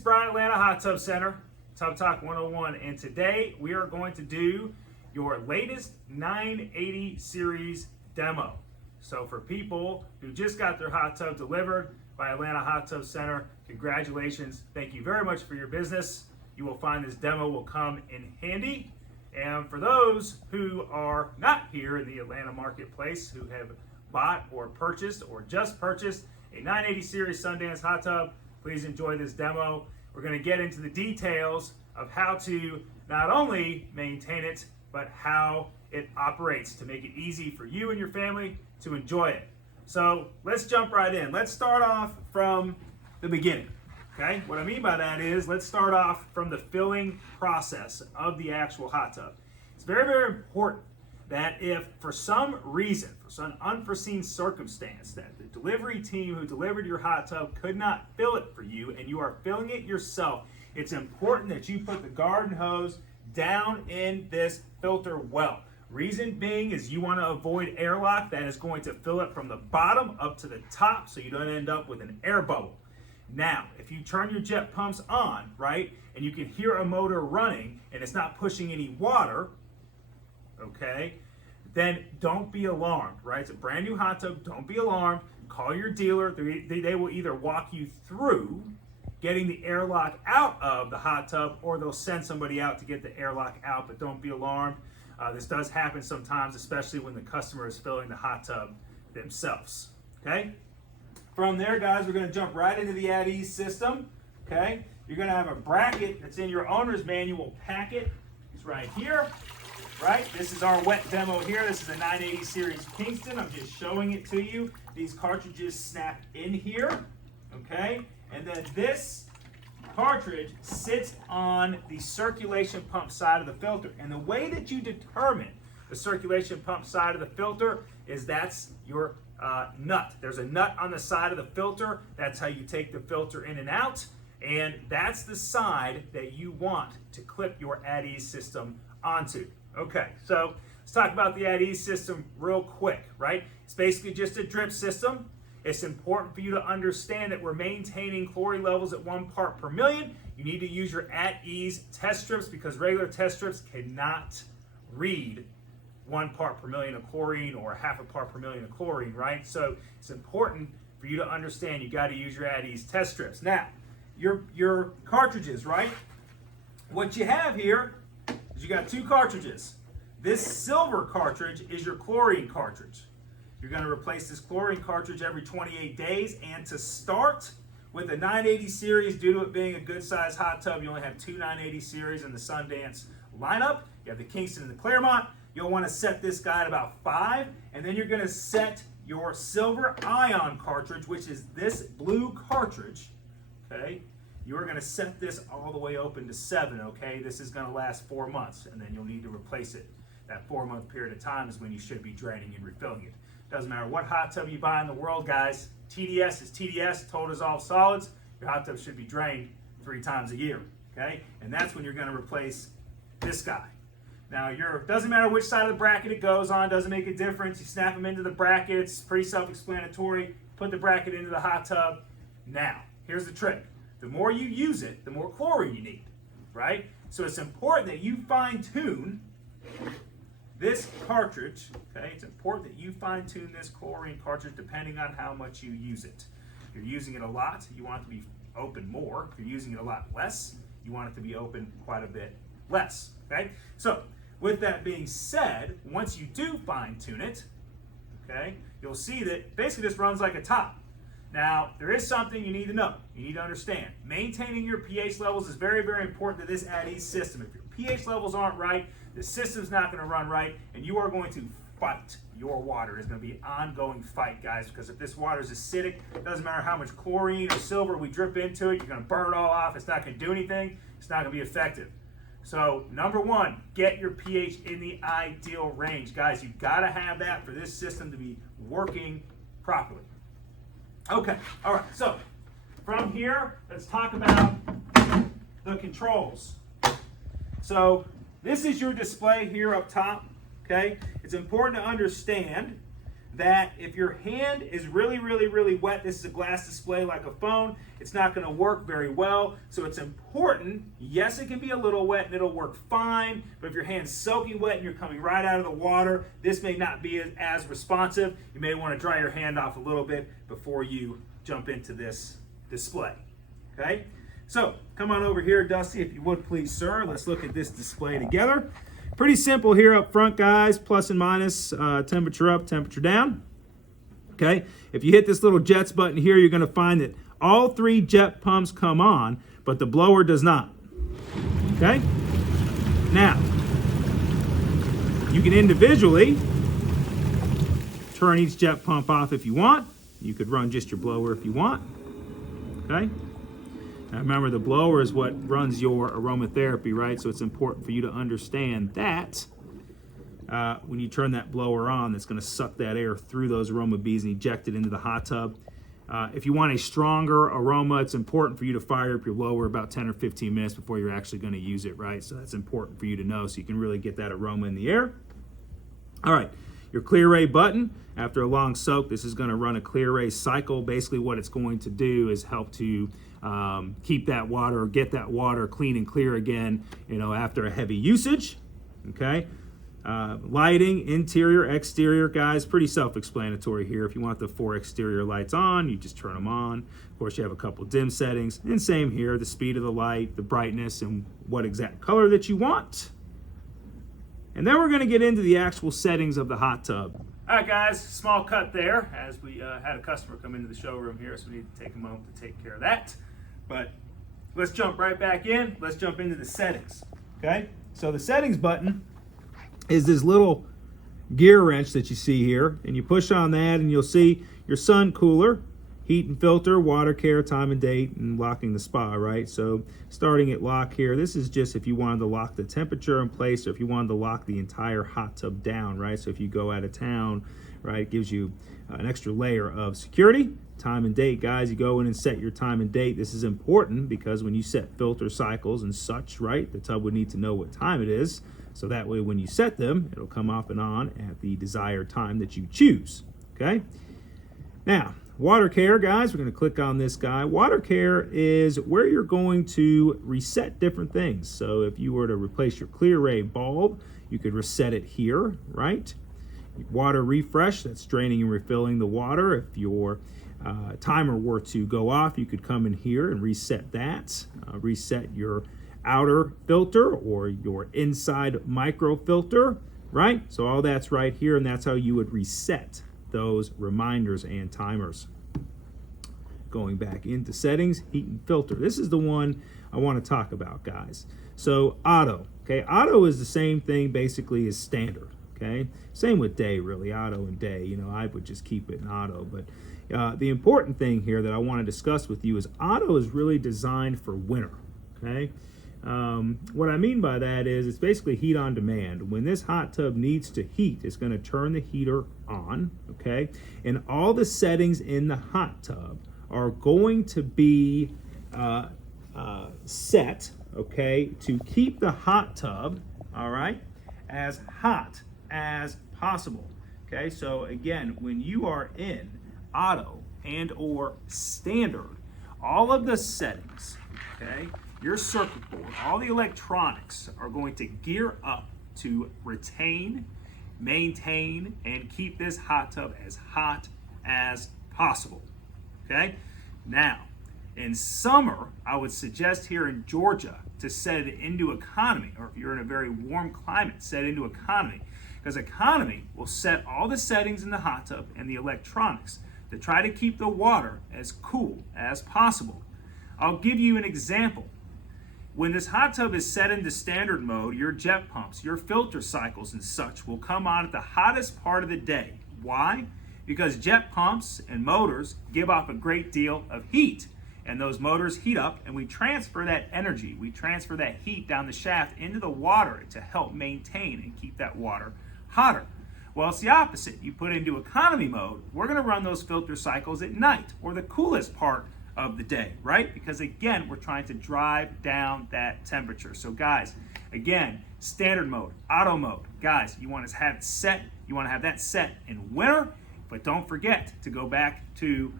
Brian Atlanta Hot Tub Center, Tub Talk 101, and today we are going to do your latest 980 series demo. So for people who just got their hot tub delivered by Atlanta Hot Tub Center, congratulations. Thank you very much for your business. You will find this demo will come in handy. And for those who are not here in the Atlanta marketplace, who have bought or purchased or just purchased a 980 series Sundance hot tub, please enjoy this demo. We're going to get into the details of how to not only maintain it, but how it operates to make it easy for you and your family to enjoy it. So let's jump right in. Let's start off from the beginning. Okay, what I mean by that is let's start off from the filling process of the actual hot tub. It's very, very important that if for some reason, for some unforeseen circumstance, that the delivery team who delivered your hot tub could not fill it for you and you are filling it yourself, it's important that you put the garden hose down in this filter well. Reason being is you want to avoid airlock that is going to fill it from the bottom up to the top so you don't end up with an air bubble. Now, if you turn your jet pumps on, right, and you can hear a motor running and it's not pushing any water, okay, then don't be alarmed, right? It's a brand new hot tub, don't be alarmed. Call your dealer. They will either walk you through getting the airlock out of the hot tub or they'll send somebody out to get the airlock out, but don't be alarmed. This does happen sometimes, especially when the customer is filling the hot tub themselves, okay? From there, guys, we're going to jump right into the LATEST system, okay? You're going to have a bracket that's in your owner's manual packet. It's right here, right? This is our wet demo here. This is a 980 series Kingston. I'm just showing it to you. These cartridges snap in here, okay? And then this cartridge sits on the circulation pump side of the filter. And the way that you determine the circulation pump side of the filter is that's your nut. There's a nut on the side of the filter. That's how you take the filter in and out. And that's the side that you want to clip your LATEST system onto. Okay, so let's talk about the LATEST system real quick, right? It's basically just a drip system. It's important for you to understand that we're maintaining chlorine levels at 1 part per million. You need to use your LATEST test strips because regular test strips cannot read 1 part per million of chlorine or half a part per million of chlorine, right? So it's important for you to understand you got to use your LATEST test strips. Now, your cartridges, right? What you have here is you got 2 cartridges. This silver cartridge is your chlorine cartridge. You're going to replace this chlorine cartridge every 28 days. And to start with the 980 series, due to it being a good size hot tub, you only have 2 980 series in the Sundance lineup. You have the Kingston and the Claremont. You'll want to set this guy at about 5. And then you're going to set your silver ion cartridge, which is this blue cartridge, okay? You're going to set this all the way open to 7, okay? This is going to last 4 months, and then you'll need to replace it. That 4-month period of time is when you should be draining and refilling it. Doesn't matter what hot tub you buy in the world, guys. TDS is TDS, total dissolved solids. Your hot tub should be drained 3 times a year, okay? And that's when you're going to replace this guy. Now, doesn't matter which side of the bracket it goes on, doesn't make a difference. You snap them into the brackets, pretty self-explanatory. Put the bracket into the hot tub. Now, here's the trick. The more you use it, the more chlorine you need, right? So it's important that you fine-tune this cartridge, okay? It's important that you fine-tune this chlorine cartridge depending on how much you use it. If you're using it a lot, you want it to be open more. If you're using it a lot less, you want it to be open quite a bit less, okay? So, with that being said, once you do fine-tune it, okay, you'll see that basically this runs like a top. Now, there is something you need to know. You need to understand. Maintaining your pH levels is very, very important to this LATEST system. If your pH levels aren't right, the system's not going to run right, and you are going to fight your water. It's going to be an ongoing fight, guys, because if this water is acidic, it doesn't matter how much chlorine or silver we drip into it, you're going to burn it all off. It's not going to do anything. It's not going to be effective. So, number 1, get your pH in the ideal range. Guys, you've got to have that for this system to be working properly. Okay, all right, so from here, let's talk about the controls. So this is your display here up top, okay? It's important to understand that if your hand is really wet, this is a glass display like a phone, it's not going to work very well. So it's important, yes, it can be a little wet and it'll work fine, but if your hand's soaking wet and you're coming right out of the water, this may not be as responsive. You may want to dry your hand off a little bit before you jump into this display. Okay, so come on over here, Dusty, if you would please, sir. Let's look at this display together. Pretty simple here up front, guys. Plus and minus, temperature up, temperature down. Okay, if you hit this little jets button here, you're going to find that all 3 jet pumps come on, but the blower does not. Okay, now you can individually turn each jet pump off if you want. You could run just your blower if you want. Okay. Now remember, the blower is what runs your aromatherapy, right? So it's important for you to understand that when you turn that blower on, that's going to suck that air through those aroma beads and eject it into the hot tub. If you want a stronger aroma, it's important for you to fire up your blower about 10 or 15 minutes before you're actually going to use it, right? So that's important for you to know so you can really get that aroma in the air. All right, your clear ray button. After a long soak, this is going to run a clear ray cycle. Basically what it's going to do is help to keep that water, or get that water clean and clear again, after a heavy usage. Okay. Lighting, interior, exterior, guys, pretty self-explanatory here. If you want the 4 exterior lights on, you just turn them on. Of course, you have a couple dim settings, and same here, the speed of the light, the brightness, and what exact color that you want. And then we're going to get into the actual settings of the hot tub. All right, guys, small cut there as we had a customer come into the showroom here, so we need to take a moment to take care of that. But let's jump right back in. Let's jump into the settings, okay? So the settings button is this little gear wrench that you see here, and you push on that and you'll see your sun cooler, heat and filter, water care, time and date, and locking the spa, right? So starting at lock here, this is just if you wanted to lock the temperature in place or if you wanted to lock the entire hot tub down, right? So if you go out of town, right, it gives you an extra layer of security. Time and date, guys, you go in and set your time and date. This is important because when you set filter cycles and such, right, the tub would need to know what time it is. So that way when you set them, it'll come off and on at the desired time that you choose, okay? Now, water care, guys, we're going to click on this guy. Water care is where you're going to reset different things. So if you were to replace your clear ray bulb, you could reset it here, right? Water refresh, that's draining and refilling the water. If your timer were to go off, you could come in here and reset that. Reset your outer filter or your inside micro filter, right? So all that's right here, and that's how you would reset those reminders and timers. Going back into settings, heat and filter. This is the one I want to talk about, guys. So auto, okay? Auto is the same thing basically as standard, okay? Same with day, really, auto and day. I would just keep it in auto, but the important thing here that I want to discuss with you is auto is really designed for winter, okay? What I mean by that is it's basically heat on demand. When this hot tub needs to heat, it's going to turn the heater on, okay? And all the settings in the hot tub are going to be set, okay, to keep the hot tub, all right, as hot as possible, okay? So again, when you are in auto and or standard, all of the settings, okay, your circuit board, all the electronics are going to gear up to retain, maintain, and keep this hot tub as hot as possible, okay? Now, in summer, I would suggest here in Georgia to set it into economy, or if you're in a very warm climate, set it into economy, because economy will set all the settings in the hot tub and the electronics to try to keep the water as cool as possible. I'll give you an example. When this hot tub is set into standard mode, your jet pumps, your filter cycles and such will come on at the hottest part of the day. Why? Because jet pumps and motors give off a great deal of heat, and those motors heat up, and we transfer that energy, we transfer that heat down the shaft into the water to help maintain and keep that water hotter. Well, it's the opposite. You put it into economy mode, we're going to run those filter cycles at night or the coolest part of the day, right? Because again, we're trying to drive down that temperature. So guys, again, standard mode, auto mode, guys, you want to have it set, you want to have that set in winter. But don't forget to go back to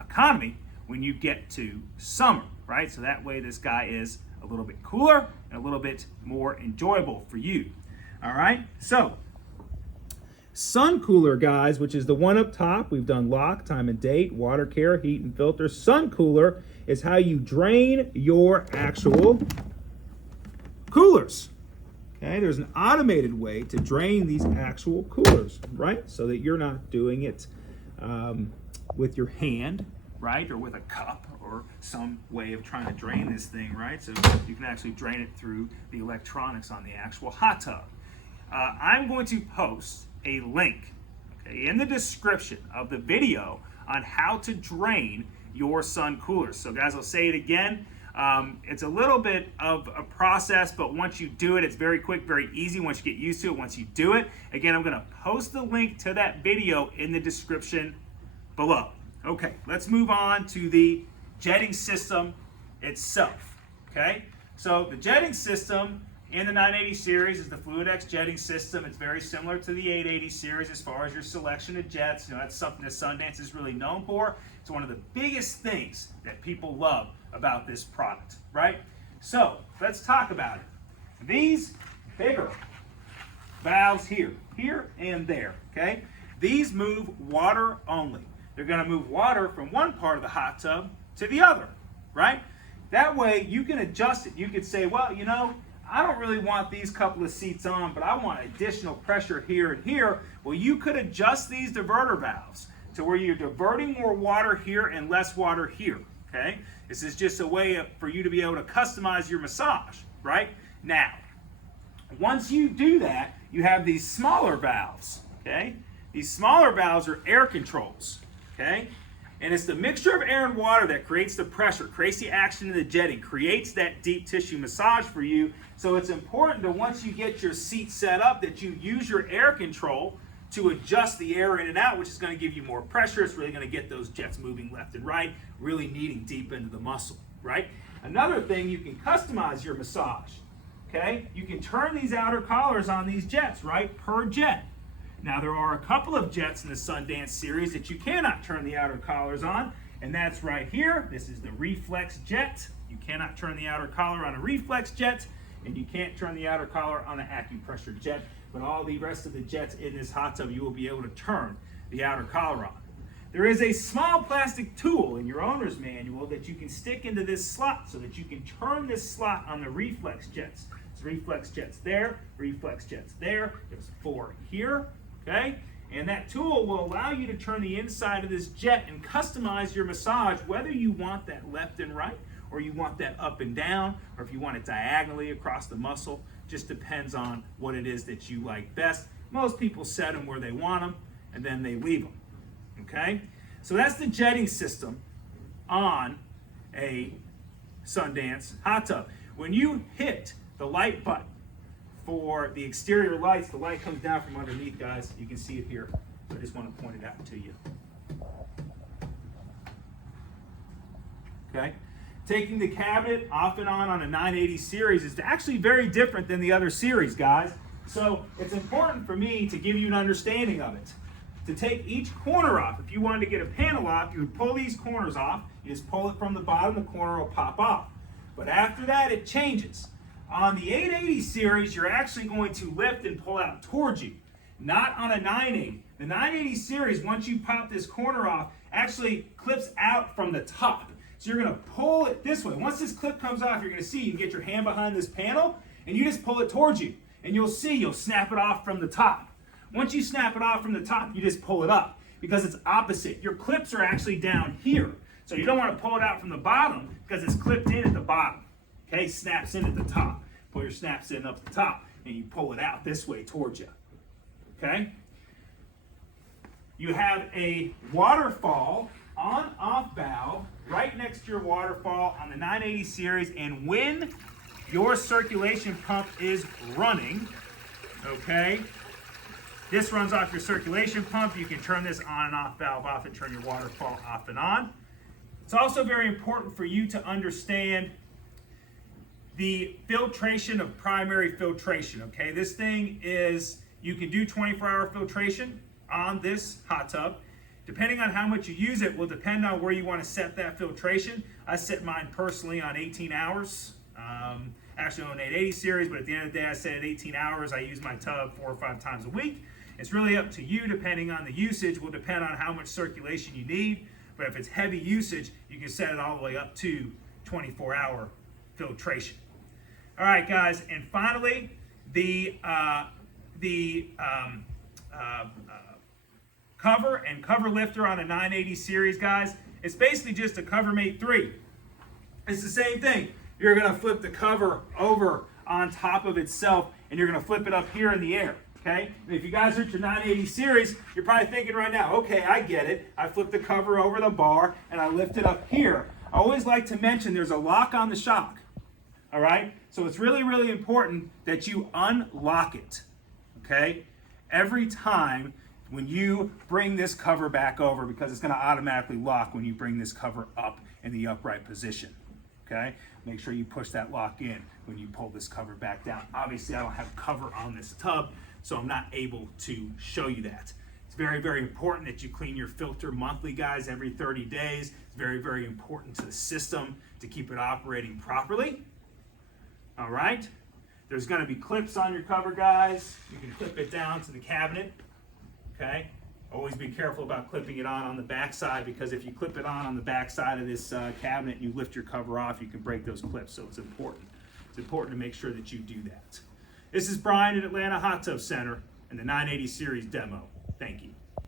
economy when you get to summer, right? So that way this guy is a little bit cooler and a little bit more enjoyable for you. All right, so sun cooler, guys, which is the one up top. We've done lock, time and date, water care, heat and filter. Sun cooler is how you drain your actual coolers. Okay, there's an automated way to drain these actual coolers, right? So that you're not doing it with your hand, right? Or with a cup or some way of trying to drain this thing, right? So you can actually drain it through the electronics on the actual hot tub. I'm going to post a link, okay, in the description of the video on how to drain your sun coolers. So guys, I'll say it again. It's a little bit of a process, but once you do it, it's very quick, very easy once you get used to it. Once you do it, again, I'm gonna post the link to that video in the description below. Okay, let's move on to the jetting system itself, okay? So the jetting system in the 980 series is the FluidX jetting system. It's very similar to the 880 series as far as your selection of jets. You know, that's something that Sundance is really known for. It's one of the biggest things that people love about this product, right? So let's talk about it. These bigger valves here and there, okay? These move water only. They're gonna move water from one part of the hot tub to the other, right? That way you can adjust it. You could say, well, you know, I don't really want these couple of seats on, but I want additional pressure here and here. Well, you could adjust these diverter valves to where you're diverting more water here and less water here, okay? This is just a way for you to be able to customize your massage, right? Now, once you do that, you have these smaller valves, okay? These smaller valves are air controls, okay? And it's the mixture of air and water that creates the pressure, creates the action in the jetting, creates that deep tissue massage for you. So it's important that once you get your seat set up that you use your air control to adjust the air in and out, which is going to give you more pressure. It's really going to get those jets moving left and right, really kneading deep into the muscle, right? Another thing, you can customize your massage, okay? You can turn these outer collars on these jets, right, per jet. Now, there are a couple of jets in the Sundance series that you cannot turn the outer collars on, and that's right here. This is the Reflex jet. You cannot turn the outer collar on a Reflex jet, and you can't turn the outer collar on an acupressure jet, but all the rest of the jets in this hot tub, you will be able to turn the outer collar on. There is a small plastic tool in your owner's manual that you can stick into this slot so that you can turn this slot on the Reflex jets. There's Reflex jets there, Reflex jets there. There's 4 here. Okay? And that tool will allow you to turn the inside of this jet and customize your massage, whether you want that left and right, or you want that up and down, or if you want it diagonally across the muscle. Just depends on what it is that you like best. Most people set them where they want them, and then they leave them. Okay? So that's the jetting system on a Sundance hot tub. When you hit the light button, for the exterior lights, the light comes down from underneath, guys. You can see it here. So I just want to point it out to you. Okay? Taking the cabinet off and on a 980 series is actually very different than the other series, guys. So it's important for me to give you an understanding of it. To take each corner off, if you wanted to get a panel off, you would pull these corners off. You just pull it from the bottom, the corner will pop off. But after that, it changes. On the 880 series, you're actually going to lift and pull out towards you, not on a 980. The 980 series, once you pop this corner off, actually clips out from the top. So you're going to pull it this way. Once this clip comes off, you're going to see you can get your hand behind this panel, and you just pull it towards you. And you'll see you'll snap it off from the top. Once you snap it off from the top, you just pull it up because it's opposite. Your clips are actually down here. So you don't want to pull it out from the bottom because it's clipped in at the bottom. Okay, snaps in at the top. Pull your snaps in up at the top, and you pull it out this way towards you. Okay? You have a waterfall on-off valve right next to your waterfall on the 980 series, and when your circulation pump is running, okay, this runs off your circulation pump. You can turn this on and off valve off and turn your waterfall off and on. It's also very important for you to understand the filtration of primary filtration, okay? This thing is, you can do 24-hour filtration on this hot tub. Depending on how much you use it will depend on where you want to set that filtration. I set mine personally on 18 hours. Actually on an 880 series, but at the end of the day I set it 18 hours. I use my tub 4 or 5 times a week. It's really up to you depending on the usage. Will depend on how much circulation you need. But if it's heavy usage, you can set it all the way up to 24-hour filtration. All right, guys, and finally, the cover and cover lifter on a 980 series, guys. It's basically just a CoverMate 3. It's the same thing. You're going to flip the cover over on top of itself, and you're going to flip it up here in the air. Okay? And if you guys are at your 980 series, you're probably thinking right now, okay, I get it. I flip the cover over the bar, and I lift it up here. I always like to mention there's a lock on the shock. All right? So it's really, really important that you unlock it. Okay? Every time when you bring this cover back over, because it's going to automatically lock when you bring this cover up in the upright position. Okay? Make sure you push that lock in when you pull this cover back down. Obviously, I don't have cover on this tub, so I'm not able to show you that. It's very, very important that you clean your filter monthly, guys, every 30 days. It's very, very important to the system to keep it operating properly. All right? There's going to be clips on your cover, guys. You can clip it down to the cabinet. Okay? Always be careful about clipping it on the back side, because if you clip it on the back side of this cabinet and you lift your cover off, you can break those clips, so it's important. It's important to make sure that you do that. This is Brian at Atlanta Hot Tub Center and the 980 Series demo. Thank you.